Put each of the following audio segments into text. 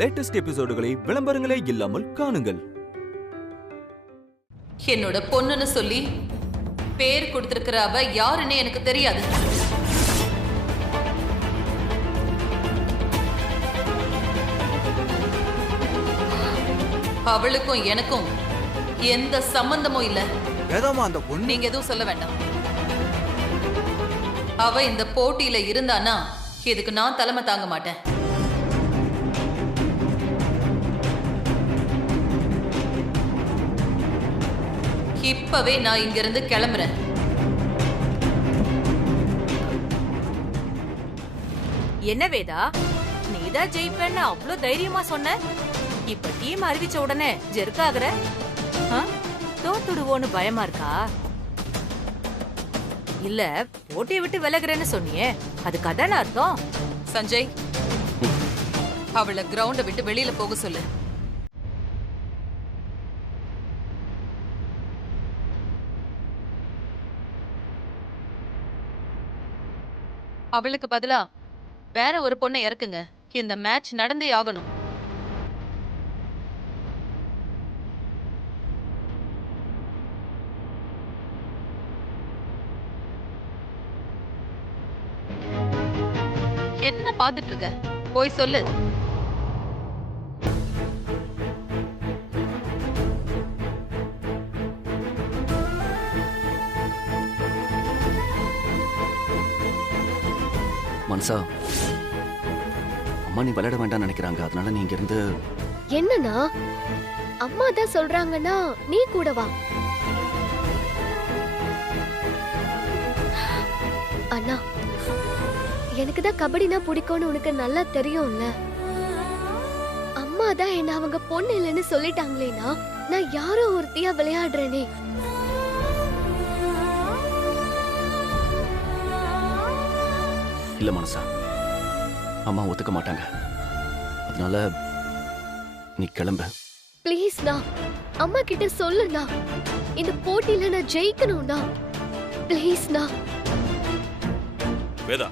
Latest எபிசோடுகளை விளம்பரங்களே இல்லாமல் காணுங்கள். என்னோட பொண்ணுன்னு சொல்லி பேர் கொடுத்திருக்கிற அவ யாருன்னு எனக்கு தெரியாது. அவளுக்கும் எனக்கும் எந்த சம்பந்தமும் இல்ல. அந்த பொண்ணு நீங்க எதுவும் சொல்ல வேண்டாம். அவ இந்த போட்டியில இருந்தானா இதுக்கு நான் தலைமை தாங்க மாட்டேன். இப்பவே நான் இங்க இருந்து கிளம்புறேன். என்ன வேதா, நீதான் ஜெயிப்பேன்னு அவ்வளவு தைரியமா சொன்ன. இப்ப டீம் அறிவிச்ச உடனே ஜெர்க்காகுற. தோத்துடுவோன்னு பயமா இருக்கா? இல்ல போட்டியை விட்டு விலகுறேன்னு சொன்னியே, அதுக்கு அதான அர்த்தம்? சஞ்சய், அவளை கிரவுண்ட விட்டு வெளியில போக சொல்லு. அவளுக்கு பதிலா வேற ஒரு பொண்ணை இறக்குங்க. இந்த மேட்ச் நடந்தே ஆகணும். என்ன பாத்துட்டு இருக்க? போய் சொல்லு. மன்சா, அம்மா நீ விளையாட வேண்டாம் நினைக்கிறாங்க. அதனால நீ இங்க இருந்து. என்னன்னா அம்மா தான் சொல்றாங்கன்னா நீ கூட வா. அண்ணா, எனக்கு தான் கபடினா பிடிக்கும்னு உனக்கு நல்லா தெரியும்ல. அம்மா தான் என்ன அவங்க பொண்ணு இல்லைன்னு சொல்லிட்டாங்களேனா நான் யாரோ ஒருத்தியா விளையாடுறேனே. இல்ல மனசா, அம்மா ஒத்துக்க மாட்டாங்க. அதனால நீ கிளம்பு. ப்ளீஸ்ண்ணா, அம்மா கிட்ட சொல்லுண்ணா. இந்த போட்டியில நான் ஜெயிக்கணும்ண்ணா. ப்ளீஸ்ண்ணா. வேதா,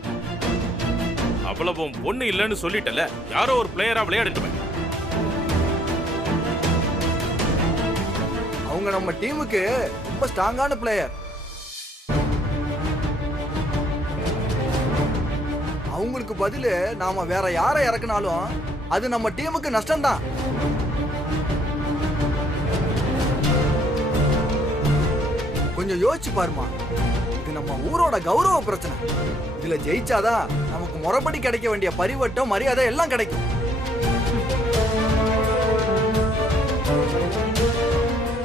அவ்வளவு பொண்ணு இல்லன்னு சொல்லிட்டல, யாரோ ஒரு பிளேயரா விளையாடுட்டு. அவங்க நம்ம டீமுக்கு ரொம்ப ஸ்ட்ராங்கான பிளேயர். அவங்களுக்கு பதிலு நாம வேற யாரை இறக்குனாலும் அது நம்ம டீமுக்கு நஷ்டம்தான். கொஞ்சம் யோசிச்சு பாருமா. இது நம்ம ஊரோட கௌரவ பிரச்சனை. இதுல ஜெயிச்சாதான் நமக்கு முறைப்படி கிடைக்க வேண்டிய பரிவட்டம், மரியாதை எல்லாம் கிடைக்கும்.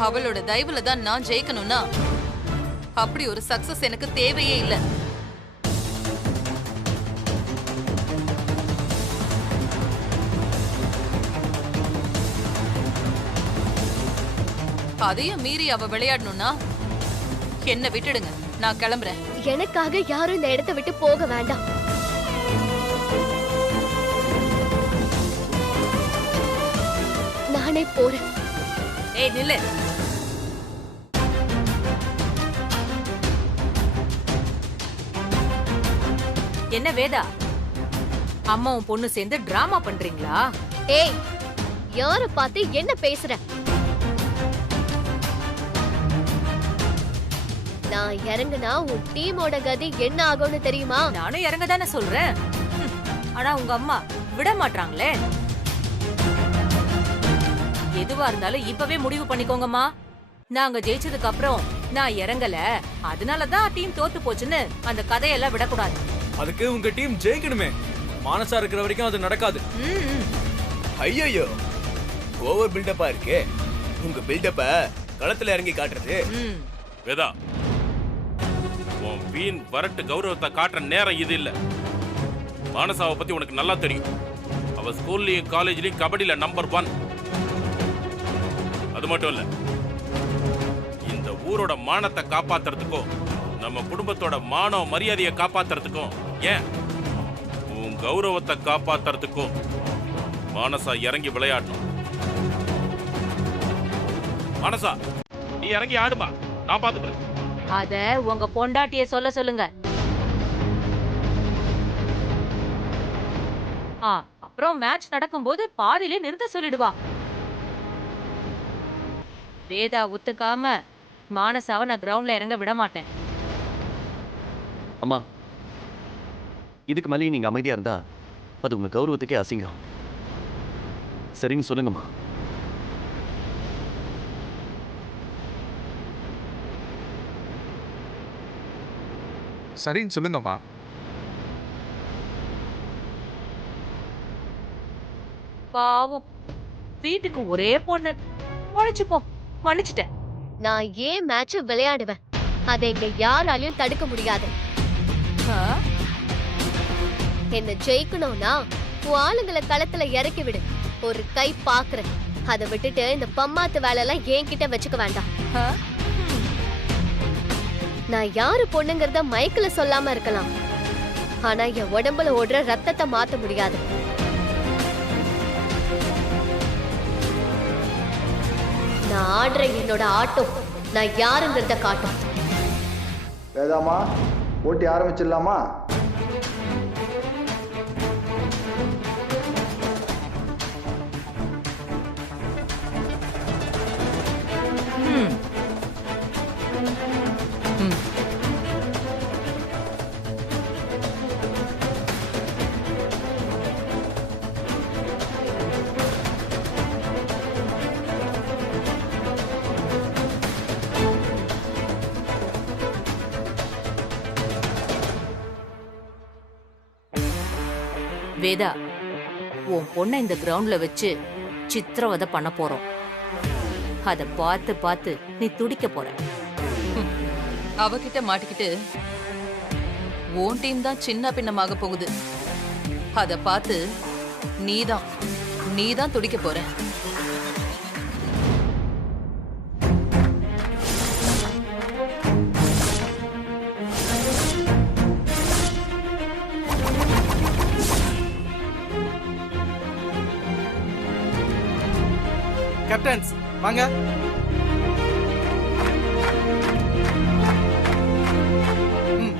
அவளோட தயவுல தான் நான் ஜெயிக்கணும்னா அப்படி ஒரு சக்சஸ் எனக்கு தேவையே இல்லை. அதையும் மீறி அவ விளையாடணும்னா என்ன விட்டுடுங்க, நான் கிளம்புறேன். எனக்காக யாரும் இந்த இடத்தை விட்டு போக வேண்டாம். நானே போறேன். ஏய் நில்லு. என்ன வேதா, அம்மாவும் பொண்ணு சேர்ந்து டிராமா பண்றீங்களா? ஏய், யார பார்த்து என்ன பேசுற? நான் இறங்குனா உன் டீமோட கதி என்ன ஆகும்னு தெரியுமா? நானும் இறங்க தானே சொல்றேன். ஆனா உங்க அம்மா விட மாட்டாங்களே. எதுவா இருந்தாலும் இப்பவே முடிவு பண்ணிக்கோங்கம்மா. நாங்க ஜெயிச்சதுக்கு அப்புறம் நான் இறங்கல, அதனாலதான் டீம் தோத்து போச்சுன்னு அந்த கதையெல்லாம் விடக்கூடாது. அதுக்கு உங்க டீம் ஜெயிக்கணுமே. மானசா இருக்கிற வரைக்கும் அது நடக்காது. ஐயோ, ஓவர் பில்டப்பா இருக்கே. உங்க பில்டப்ப களத்துல இறங்கி காட்டுறது. வேதா, உன் வீண் வரட்டு கௌரவத்தை காட்டுற நேரம் இது இல்ல. மானசாவை பத்தி உனக்கு நல்லா தெரியும். அவ ஸ்கூல்லயும் காலேஜ்லயும் கபடியில நம்பர் 1. அது மட்டும் இல்ல, இந்த ஊரோட மானத்தை காப்பாத்துறதுக்கும் நம்ம குடும்பத்தோட மான மரியாதையை காப்பாத்துறதுக்கும், ஏன் உன் கௌரவத்தை காப்பாத்துறதுக்கும் மானசா இறங்கி விளையாடணும். மானசா, நீ இறங்கி ஆடுமா, நான் பாத்துக்கிறேன். அத உங்க பொண்டாட்டிய சொல்ல சொல்லுங்க. அப்புறம் மேட்ச் நடக்கும்போது பாதியிலே நிறுத்த சொல்லிடுவா. வேதா ஒத்துக்காம மானசாவை நான் கிரவுண்ட்ல இறங்க விட மாட்டேன். அம்மா, இதுக்கு மேலேயும் நீங்க அமைதியா இருந்தா அது உங்க கௌரவத்துக்கே அசிங்கம். சரின்னு சொல்லுங்கம்மா. சரின்னு சொல்லுங்கம்மா. பாவம், வீட்டுக்கு ஒரே பொண்ணு. உழைச்சுப்போ, மன்னிச்சிட்டேன். நான் ஏன் மேட்ச் விளையாடுவேன், அதை இங்க யாராலையும் தடுக்க முடியாது. என்ன ஜெயிக்கணும்னா உன் ஆளுங்களை களத்துல இறக்கி விடு. ஒரு கை பாக்குறேன். அதை விட்டுட்டு இந்த பம்மாத்து வேலை எல்லாம் என்கிட்ட வச்சுக்க வேண்டாம். நான் யாரு பொண்ணுங்கிறத மைக்ல சொல்லாம இருக்கலாம், ஆனா என் உடம்புல ஓடுற ரத்தத்தை மாத்த முடியாது. நான் ஆடுற என்னோட ஆட்டம் நான் யாருங்கிறத காட்டும். வேதாமா, போட்டி ஆரம்பிச்சிடலாமா? வேதா, உன் பொண்ணை இந்த கிரவுண்ட்ல வச்சு சித்திரவதை பண்ண போறோம். அத பார்த்து பார்த்து நீ துடிக்க போற. அவகிட்ட மாட்டிக்கிட்டு உன் டீம் தான் சின்ன பின்னமாக போகுது. அத பார்த்து நீதான் துடிக்க போற. கேப்டன்ஸ் வாங்க.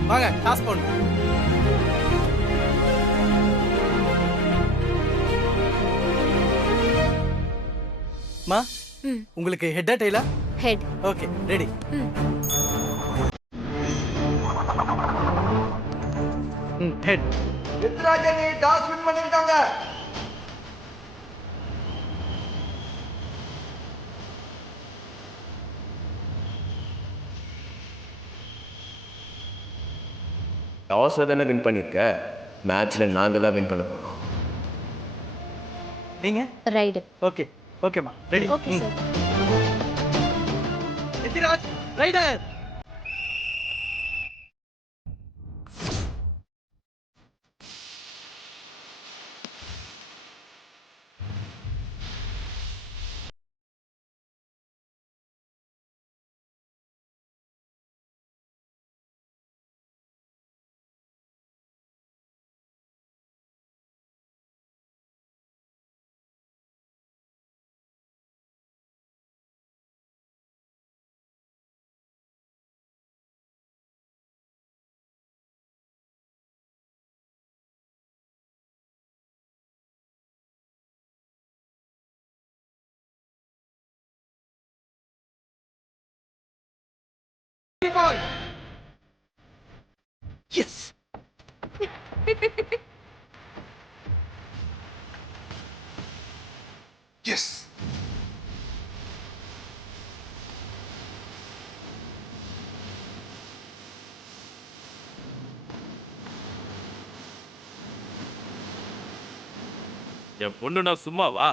வாங்க, டாஸ் பண்ணு. மா, உங்களுக்கு ஹெட்டா டெய்லா? ஹெட். Okay, ready. ஹெட். எத்ராஜனி டாஸ் வின் பண்ணிருக்காங்க. டாஸை தானே வின் பண்ணியிருக்க, மேட்ச்சில் நாங்கள் தான் வின் பண்ண போகிறோம். நீங்க ரைடு. ஓகே, ஓகேம்மா, ready. Okay sir. Ethiraj rider. Yes. Yes. என் பொண்ணுனா சும்மாவா?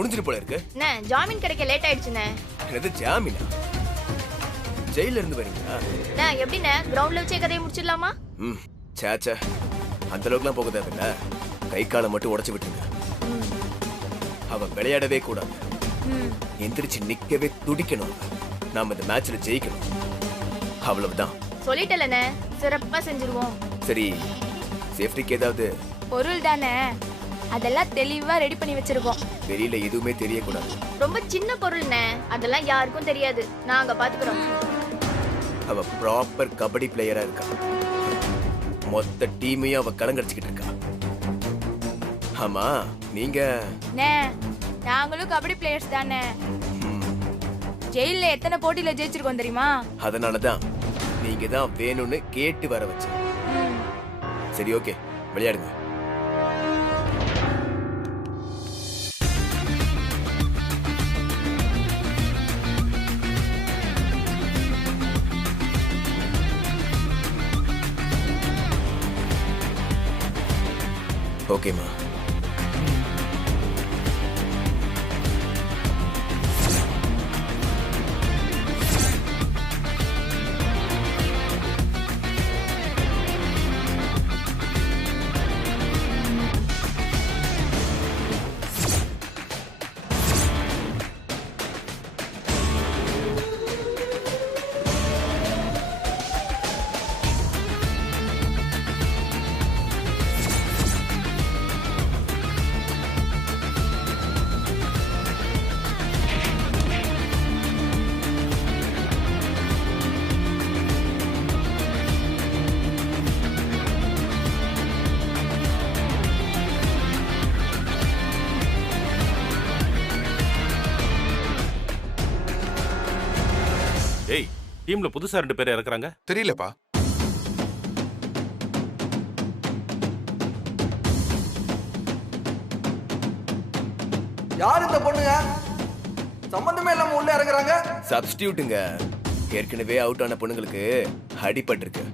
முடிஞ்சிட்டு போல இருக்கு. அண்ணே ஜாமீன் கிடைக்க லேட் ஆயிடுச்சுண்ணே. என்னது ஜாமீனா? ஜெயில இருந்து வரீங்களா? அண்ணே எப்படிண்ணே கிரவுண்ட்ல வச்சே கதையை முடிச்சிடலாமா? சேச்சா அந்த அளவுக்குலாம் போக தேவையில்ல. கை காலை மட்டும் உடைச்சு விட்டுருங்க. அவன் விளையாடவே கூடாது. எந்திரிச்சு நிக்கவே துடிக்கணும். நாம இந்த மேட்ச்ல ஜெயிக்கணும். அவ்வளவுதான். சொல்லிட்டலண்ணே சிறப்பா செஞ்சிருவோம். சரி சேஃப்டிக்கு ஏதாவது பொருள் தானே அதெல்லாம் தெளிவா ரெடி பண்ணி வச்சிருக்கோம். வெளியில எதுவுமே தெரியக்கூடாது. ரொம்ப சின்ன பொருள்ண்ணே அதெல்லாம் யாருக்கும் தெரியாது. நாங்க பாத்துக்கிறோம். அவ ப்ராப்பர் கபடி பிளேயரா இருக்கா. மொத்த டீமையும் அவ கலங்கடிச்சுக்கிட்டு இருக்கா. ஆமா நீங்க நாங்களும் கபடி பிளேயர்ஸ் தானே. ஜெயில எத்தனை போட்டியில ஜெயிச்சிருக்கோம் தெரியுமா? அதனாலதான் நீங்க தான் வேணும்னு கேட்டு வர வச்சேன். சரி ஓகே விளையாடுங்க. ஓகேமா. ஏய் டீம்ல புதுசா 2 பேர் இறக்குறாங்க. தெரியலப்பா. யார் இந்த பொண்ணுங்க? சம்பந்தமே இல்லாம உள்ள இறங்குறாங்க. சப்ஸ்டிடியூட்டுங்க. ஏற்கனவே அவுட் ஆன பொண்ணுங்களுக்கு அடிபட்டிருக்கு.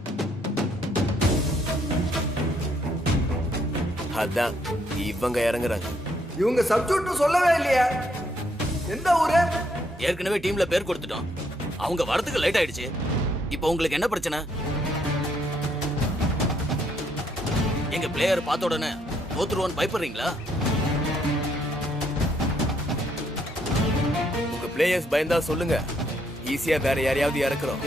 அதான் இவங்க இறங்குறாங்க. இவங்க சப்ஸ்டிடியூட் சொல்லவே இல்லையே. எந்த ஊரு? ஏற்கனவே டீம்ல பேர் கொடுத்துட்டோம். அவங்க வரதுக்கு லேட் ஆயிடுச்சு. இப்போ உங்களுக்கு என்ன பிரச்சனை? எங்க பிளேயர் பார்த்த உடனே தோத்துருவோன்னு பயப்படுறீங்களா? உங்க பிளேயர்ஸ் பயந்தா சொல்லுங்க. ஈஸியா வேற யாரையாவது இறக்குறோம்.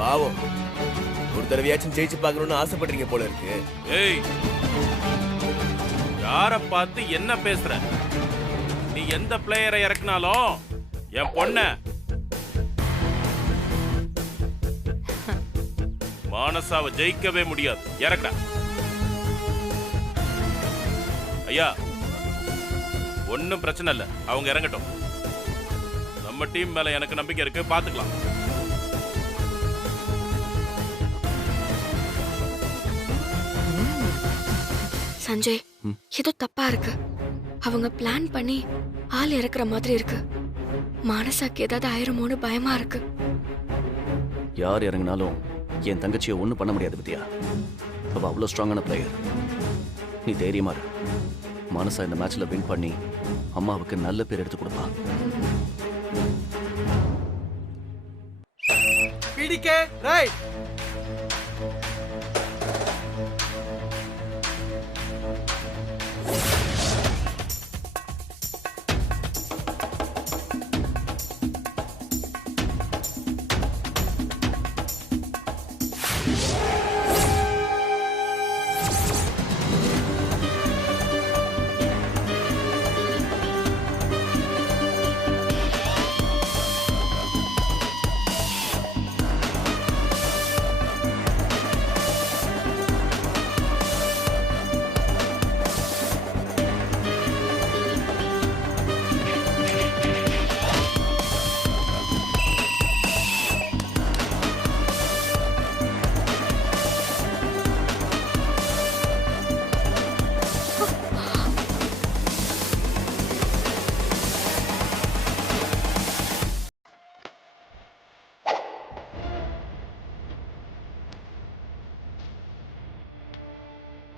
பாவம் ஒரு தடவையாச்சும் ஜெயிச்சு பார்க்கணும்னு ஆசைப்படுறீங்க போல இருக்கு. ஏய் யார பார்த்து என்ன பேசுற? நீ எந்த பிளேயரை இறக்குனாலும் என் பொண்ண மானசாவை ஜெயிக்கவே முடியாது. இறக்கடா. ஐயா ஒன்னும் பிரச்சனை இல்ல. அவங்க இறங்கட்டும். நம்ம டீம் மேல எனக்கு நம்பிக்கை இருக்கு. பாத்துக்கலாம். சஞ்சய் ஏதோ தப்பா இருக்கு. அவங்க பிளான் பண்ணி ஆள் இறக்குற மாதிரி இருக்கு. மானசாக்கு ஏதாவது ஆயிருமோன்னு பயமா இருக்கு. யார் இறங்கினாலும் என் தங்கச்சியை ஒன்றும் பண்ண முடியாது பத்தியா. அவ அவ்வளோ ஸ்ட்ராங்கான பிளேயர். நீ தைரியமா இரு. மானசா இந்த மேட்ச்ல வின் பண்ணி அம்மாவுக்கு நல்ல பேர் எடுத்து கொடுப்பா. TTK right.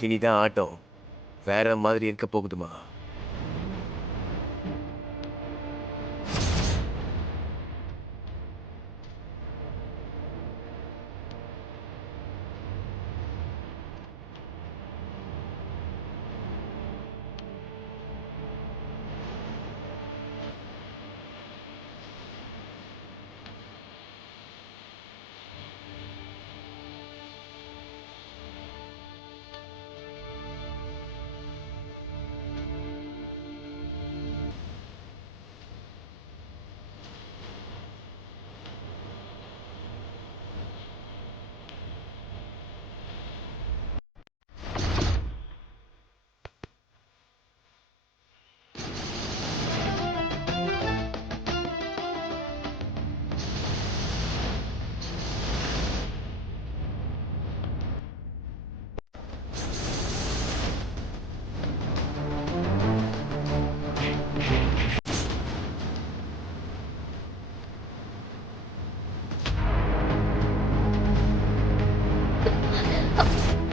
இனிதான் ஆட்டம் வேற மாதிரி இருக்க போகுதுமா?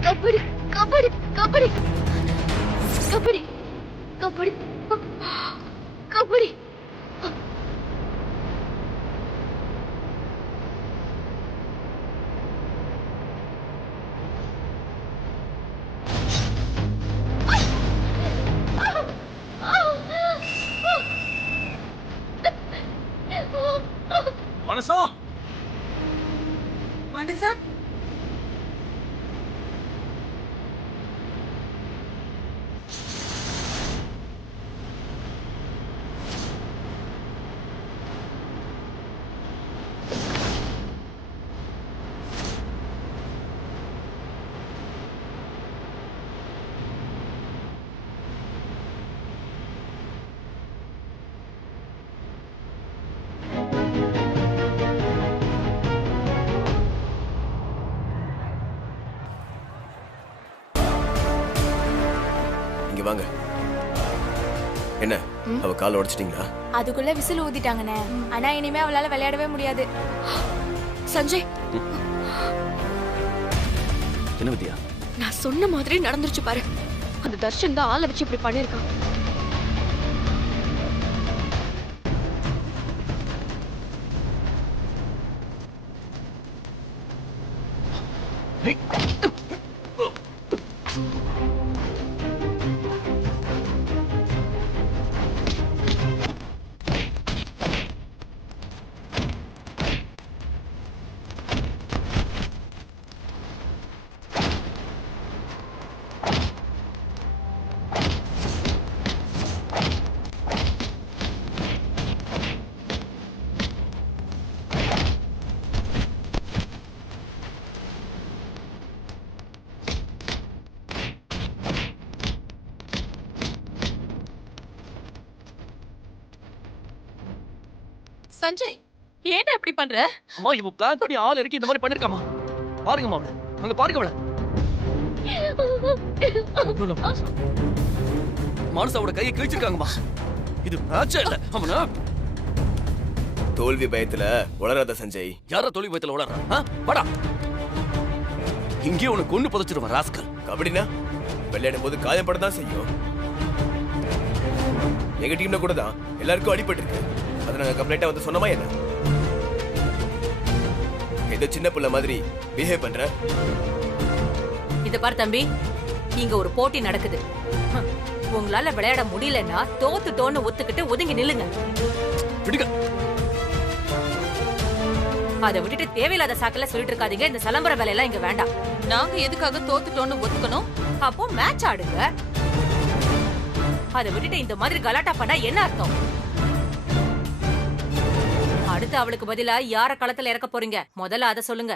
கபடி கபடி கபடி கபடி கபடி கபடி. மனசா மனசா வாங்க. என்ன அவ கால் உடைச்சிட்டீங்களா? அதுக்குள்ள விசில் ஊதிட்டாங்கண்ணே. ஆனா இனிமே அவளால விளையாடவே முடியாது. சஞ்சய், என்ன வித்யா? நான் சொன்ன மாதிரி நடந்துருச்சு பாரு. அந்த தர்ஷன் தான் ஆளை வச்சு இப்படி பண்ணிருக்கான். சஞ்சய், ஏன் அப்படி பண்ற? அம்மா இவ பிளான் பண்ணி ஆள் இறக்கி இந்த மாதிரி பண்ணிருக்காமா? பாருங்கம்மா அவளை. அங்க பாருங்க அவளை. மானசாவோட கையை கிழிச்சிருக்காங்கம்மா. இது மேட்சே இல்ல. அவனா தோல்வி பயத்துல உளராத சஞ்சய். யாரா தோல்வி பயத்துல உளறா? வாடா. இங்கே உனக்கு கொண்டு புதைச்சிருவான் ராஸ்கல். கபடினா விளையாடும் போது காயப்படதான் செய்யும். எங்க டீம்ல கூட தான் எல்லாருக்கும் அடிபட்டு இருக்கு. அதை நாங்க கம்ப்ளைண்டா வந்து சொன்னமா என்ன? ஏதோ சின்ன புள்ள மாதிரி பிஹேவ் பண்ற. இத பாரு தம்பி, இங்க ஒரு போட்டி நடக்குது. உங்களால விளையாட முடியலன்னா தோத்துட்டோன்னு ஒத்துக்கிட்டு ஒதுங்கி நில்லுங்க. அதை விட்டுட்டு தேவையில்லாத சாக்கல சொல்லிட்டு இருக்காதீங்க. இந்த சலம்பர வேலையெல்லாம் இங்க வேண்டாம். நாங்க எதுக்காக தோத்துட்டோம்னு ஒத்துக்கணும்? அப்போ மேட்ச் ஆடுங்க. அதை விட்டுட்டு இந்த மாதிரி கலாட்டா பண்ணா என்ன அர்த்தம்? அடுத்து அவளுக்கு பதிலா யார களத்துல இறக்க போறீங்க? முதல்ல அதை சொல்லுங்க.